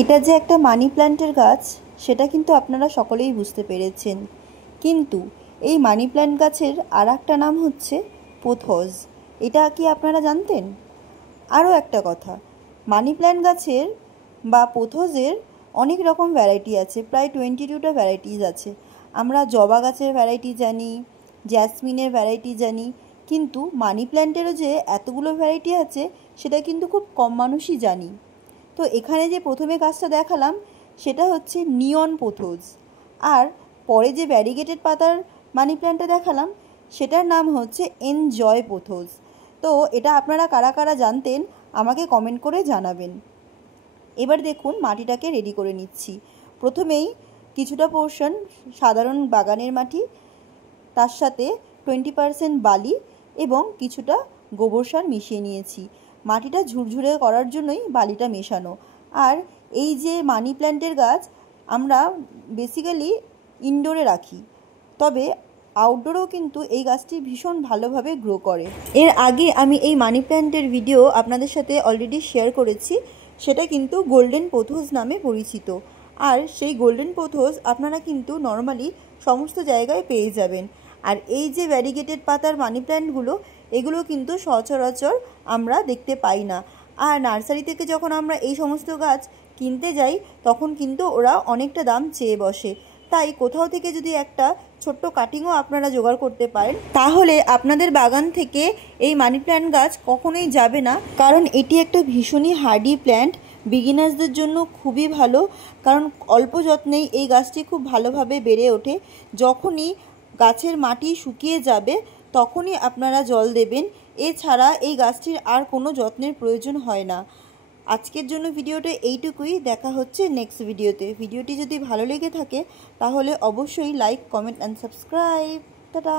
এটা যে একটা মানি প্ল্যান্টের গাছ সেটা কিন্তু আপনারা সকলেই বুঝতে পেরেছেন, কিন্তু এই মানি প্ল্যান্ট গাছের আর একটা নাম হচ্ছে পোথোস। এটা কি আপনারা জানতেন? আরও একটা কথা, মানি প্ল্যান্ট গাছের বা পোথোসের অনেক রকম ভ্যারাইটি আছে, প্রায় 22টা ভ্যারাইটিস আছে। আমরা জবা গাছের ভ্যারাইটি জানি, জ্যাসমিনের ভ্যারাইটি জানি, কিন্তু মানি প্ল্যান্টেরও যে এতগুলো ভ্যারাইটি আছে সেটা কিন্তু খুব কম মানুষই জানি। তো এখানে যে প্রথমে গাছটা দেখালাম সেটা হচ্ছে নিয়ন পোথোস, আর পরে যে ভ্যারিগেটেড পাতার মানি প্ল্যান্টটা দেখালাম সেটার নাম হচ্ছে এনজয় পোথোস। তো এটা আপনারা কারা কারা জানতেন আমাকে কমেন্ট করে জানাবেন। এবার দেখুন মাটিটাকে রেডি করে নিচ্ছি। প্রথমেই কিছুটা পোর্শন সাধারণ বাগানের মাটি, তার সাথে 20% বালি এবং কিছুটা গোবর সার মিশিয়ে নিয়েছি। মাটিটা ঝুরঝুরে করার জন্যই বালিটা মেশানো। আর এই যে মানি প্ল্যান্টের গাছ আমরা বেসিক্যালি ইনডোরে রাখি, তবে আউটডোরেও কিন্তু এই গাছটি ভীষণ ভালোভাবে গ্রো করে। এর আগে আমি এই মানি প্ল্যান্টের ভিডিও আপনাদের সাথে অলরেডি শেয়ার করেছি, সেটা কিন্তু গোল্ডেন পোথোস নামে পরিচিত। আর সেই গোল্ডেন পোথোস আপনারা কিন্তু নর্মালি সমস্ত জায়গায় পেয়ে যাবেন। আর এই যে ভ্যারিগেটেড পাতার মানি প্ল্যান্টগুলো, এগুলো কিন্তু সচরাচর আমরা দেখতে পাই না। আর নার্সারি থেকে যখন আমরা এই সমস্ত গাছ কিনতে যাই তখন কিন্তু ওরা অনেকটা দাম চেয়ে বসে। তাই কোথাও থেকে যদি একটা ছোট্ট কাটিংও আপনারা জোগাড় করতে পারেন তাহলে আপনাদের বাগান থেকে এই মানি প্ল্যান্ট গাছ কখনোই যাবে না, কারণ এটি একটা ভীষণই হার্ডি প্ল্যান্ট। বিগিনার্সদের জন্য খুবই ভালো, কারণ অল্প যত্নেই এই গাছটি খুব ভালোভাবে বেড়ে ওঠে। যখনই গাছের মাটি শুকিয়ে যাবে তখনই আপনারা জল দেবেন, এছাড়া এই গাছটির আর কোনো যত্নের প্রয়োজন হয় না। আজকের জন্য ভিডিওটা এইটুকুই, দেখা হচ্ছে নেক্সট ভিডিওতে। ভিডিওটি যদি ভালো লেগে থাকে তাহলে অবশ্যই like, comment and subscribe. Tata.